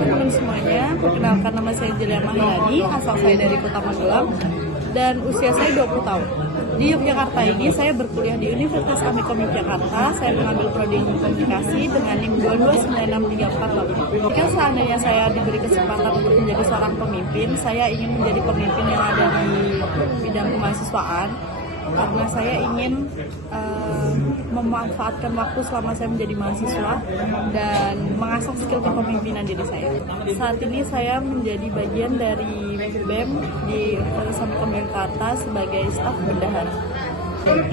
teman-teman semuanya, perkenalkan nama saya Jelia Mahyani, asal saya dari Kota Magelang, dan usia saya 20 tahun. Di Yogyakarta ini saya berkuliah di Universitas Amikom Yogyakarta. Saya mengambil prodi ilmu komunikasi dengan NIM 2296348. Jika seandainya saya diberi kesempatan untuk menjadi seorang pemimpin, saya ingin menjadi pemimpin yang ada di bidang kemahasiswaan, karena saya ingin memanfaatkan waktu selama saya menjadi mahasiswa dan mengasah skill kepemimpinan diri saya. Saat ini saya menjadi bagian dari BEM di Universitas Amikom Yogyakarta sebagai staf bendahara.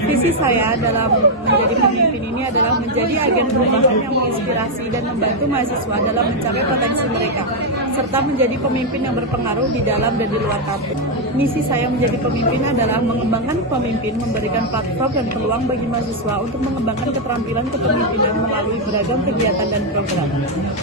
Visi saya dalam menjadi pemimpin ini adalah menjadi agen perubahan yang menginspirasi dan membantu mahasiswa dalam mencapai potensi mereka, serta menjadi pemimpin yang berpengaruh di dalam dan di luar kampus. Misi saya menjadi pemimpin adalah mengembangkan pemimpin, memberikan platform dan peluang bagi mahasiswa untuk mengembangkan keterampilan kepemimpinan melalui beragam kegiatan dan program.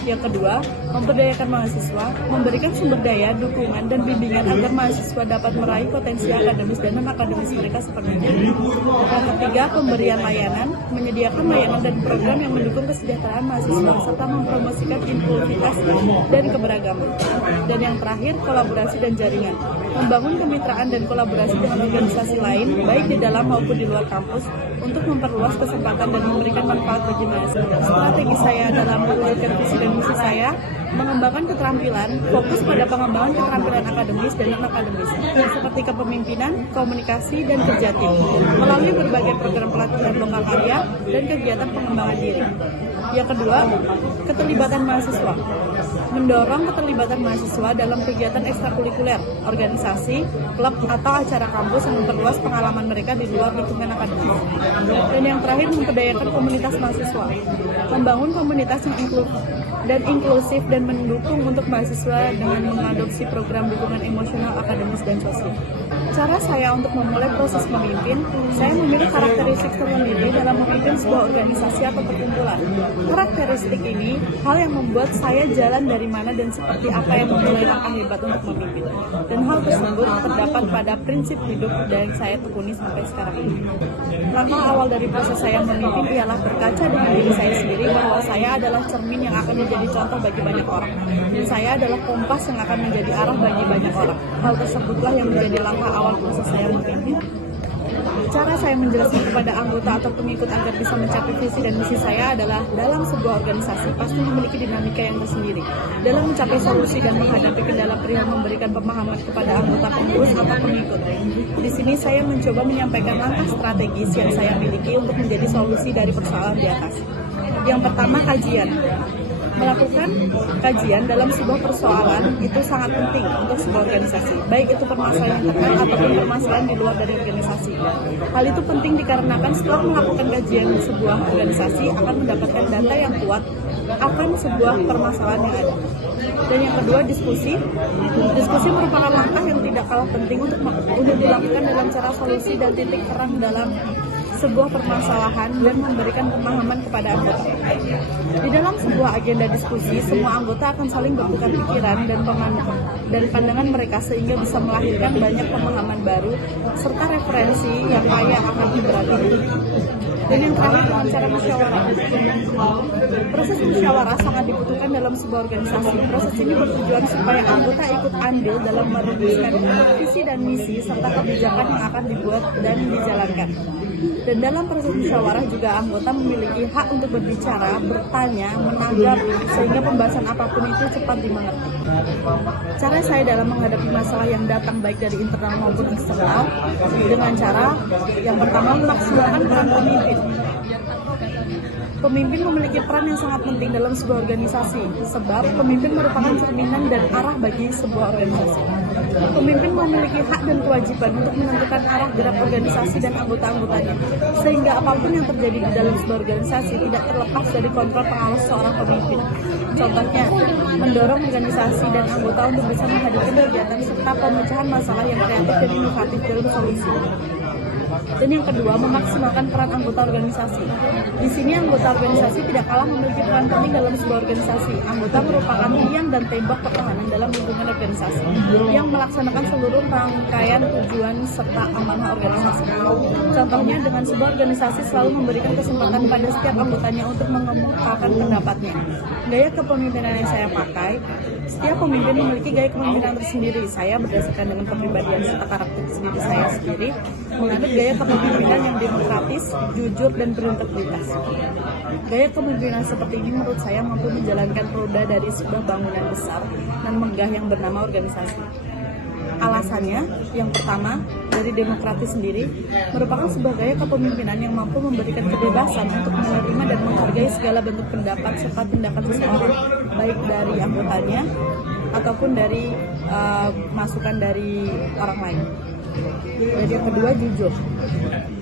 Yang kedua, memberdayakan mahasiswa, memberikan sumber daya, dukungan, dan bimbingan agar mahasiswa dapat meraih potensi akademis dan non-akademis mereka sepenuhnya. Yang ketiga, pemberian layanan, menyediakan layanan dan program yang mendukung kesejahteraan mahasiswa serta mempromosikan inklusivitas dan keberagaman. Dan yang terakhir, kolaborasi dan jaringan, membangun kemitraan dan kolaborasi dengan organisasi lain, baik di dalam maupun di luar kampus, untuk memperluas kesempatan dan memberikan manfaat bagi mahasiswa. Strategi saya dalam mewujudkan visi dan misi saya, mengembangkan keterampilan, fokus pada pengembangan keterampilan akademis dan non-akademis, seperti kepemimpinan, komunikasi, dan kerja tim, melalui berbagai program pelatihan lokal karya dan kegiatan pengembangan diri. Yang kedua, keterlibatan mahasiswa. Mendorong keterlibatan mahasiswa dalam kegiatan ekstrakurikuler, organisasi, klub, atau acara kampus yang memperluas pengalaman mereka di luar lingkungan akademis. Dan yang terakhir, memperdayakan komunitas mahasiswa. Membangun komunitas yang inklusif dan mendukung untuk mahasiswa dengan mengadopsi program dukungan emosional, akademis, dan sosial. Cara saya untuk memulai proses memimpin, saya memilih karakteristik terpilih dalam memimpin sebuah organisasi atau perkumpulan. Karakteristik ini hal yang membuat saya jalan dari mana dan seperti apa yang memulai langkah hebat untuk memimpin. Dan hal tersebut terdapat pada prinsip hidup yang saya tekuni sampai sekarang ini. Langkah awal dari proses saya memimpin ialah berkaca dengan diri saya sendiri bahwa saya adalah cermin yang akan menjadi contoh bagi banyak orang. Dan saya adalah kompas yang akan menjadi arah bagi banyak orang. Hal tersebutlah yang menjadi langkah awal proses saya memimpin. Cara saya menjelaskan kepada anggota atau pengikut agar bisa mencapai visi dan misi saya adalah dalam sebuah organisasi pasti memiliki dinamika yang tersendiri. Dalam mencapai solusi dan menghadapi kendala perihal memberikan pemahaman kepada anggota pengurus atau pengikut. Di sini saya mencoba menyampaikan langkah strategis yang saya miliki untuk menjadi solusi dari persoalan di atas. Yang pertama, kajian. Melakukan kajian dalam sebuah persoalan itu sangat penting untuk sebuah organisasi, baik itu permasalahan internal ataupun permasalahan di luar dari organisasi. Hal itu penting dikarenakan setelah melakukan kajian sebuah organisasi akan mendapatkan data yang kuat akan sebuah permasalahan yang ada. Dan yang kedua, diskusi. Diskusi merupakan langkah yang tidak kalah penting untuk dilakukan dalam cara solusi dan titik terang dalam sebuah permasalahan dan memberikan pemahaman kepada anggota. Di dalam sebuah agenda diskusi, semua anggota akan saling bertukar pikiran dan pandangan mereka sehingga bisa melahirkan banyak pemahaman baru serta referensi yang kaya akan beragam. Dan yang terakhir, wawancara musyawarah. Proses musyawarah sangat dibutuhkan dalam sebuah organisasi. Proses ini bertujuan supaya anggota ikut andil dalam merumuskan visi dan misi serta kebijakan yang akan dibuat dan dijalankan. Dan dalam proses musyawarah juga anggota memiliki hak untuk berbicara, bertanya, menanggapi, sehingga pembahasan apapun itu cepat dimengerti. Cara saya dalam menghadapi masalah yang datang baik dari internal maupun eksternal dengan cara yang pertama, memaksimalkan peran pemimpin. Pemimpin memiliki peran yang sangat penting dalam sebuah organisasi, sebab pemimpin merupakan cerminan dan arah bagi sebuah organisasi. Pemimpin memiliki hak dan kewajiban untuk menentukan arah gerak organisasi dan anggota-anggotanya, sehingga apapun yang terjadi di dalam sebuah organisasi tidak terlepas dari kontrol pengawas seorang pemimpin. Contohnya, mendorong organisasi dan anggota untuk bisa menghadapi kegiatan serta pemecahan masalah yang kreatif dan inovatif dalam solusi. Dan yang kedua, memaksimalkan peran anggota organisasi. Di sini anggota organisasi tidak kalah memiliki peran penting dalam sebuah organisasi. Anggota merupakan tiang dan tembok pertahanan dalam lingkungan organisasi yang melaksanakan seluruh rangkaian tujuan serta amanah organisasi. Contohnya, dengan sebuah organisasi selalu memberikan kesempatan pada setiap anggotanya untuk mengemukakan pendapatnya. Gaya kepemimpinan yang saya pakai, setiap pemimpin memiliki gaya kepemimpinan tersendiri. Saya berdasarkan dengan kepribadian serta karakter diri saya sendiri, menganut gaya kepemimpinan yang demokratis, jujur, dan berintegritas. Gaya kepemimpinan seperti ini menurut saya mampu menjalankan roda dari sebuah bangunan besar dan megah yang bernama organisasi. Alasannya, yang pertama, dari demokratis sendiri, merupakan sebuah gaya kepemimpinan yang mampu memberikan kebebasan untuk menerima dan menghargai segala bentuk pendapat serta tindakan seseorang, baik dari anggotanya ataupun dari masukan dari orang lain. Dan yang kedua, jujur.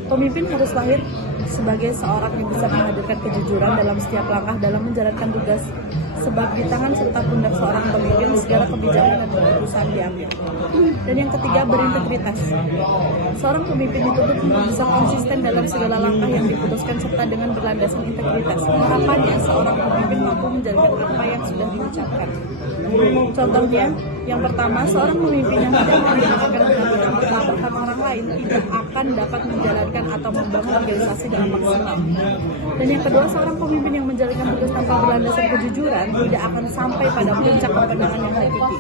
Pemimpin harus lahir sebagai seorang yang bisa menghadirkan kejujuran dalam setiap langkah dalam menjalankan tugas, sebab di tangan serta pundak seorang pemimpin segala kebijakan dan keputusan diambil. Dan yang ketiga, berintegritas. Seorang pemimpin dituntut bisa konsisten dalam segala langkah yang diputuskan serta dengan berlandaskan integritas. Harapannya, seorang pemimpin mampu menjalankan apa yang sudah diucapkan. Contohnya, yang pertama, seorang pemimpin yang tidak mendengarkan kebutuhan orang lain tidak akan dapat menjalankan atau membangun organisasi dengan maksimal. Dan yang kedua, seorang pemimpin yang menjalankan tugas tanpa berlandaskan kejujuran tidak akan sampai pada puncak kemenangan yang hakiki.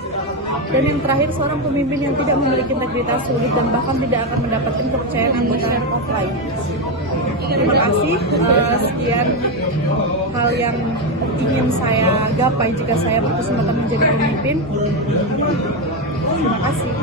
Dan yang terakhir, seorang pemimpin yang tidak memiliki integritas sulit dan bahkan tidak akan mendapatkan kepercayaan anggota lain. Terima kasih. Sekian hal yang ingin saya gapai jika saya berkesempatan menjadi pemimpin. Terima kasih.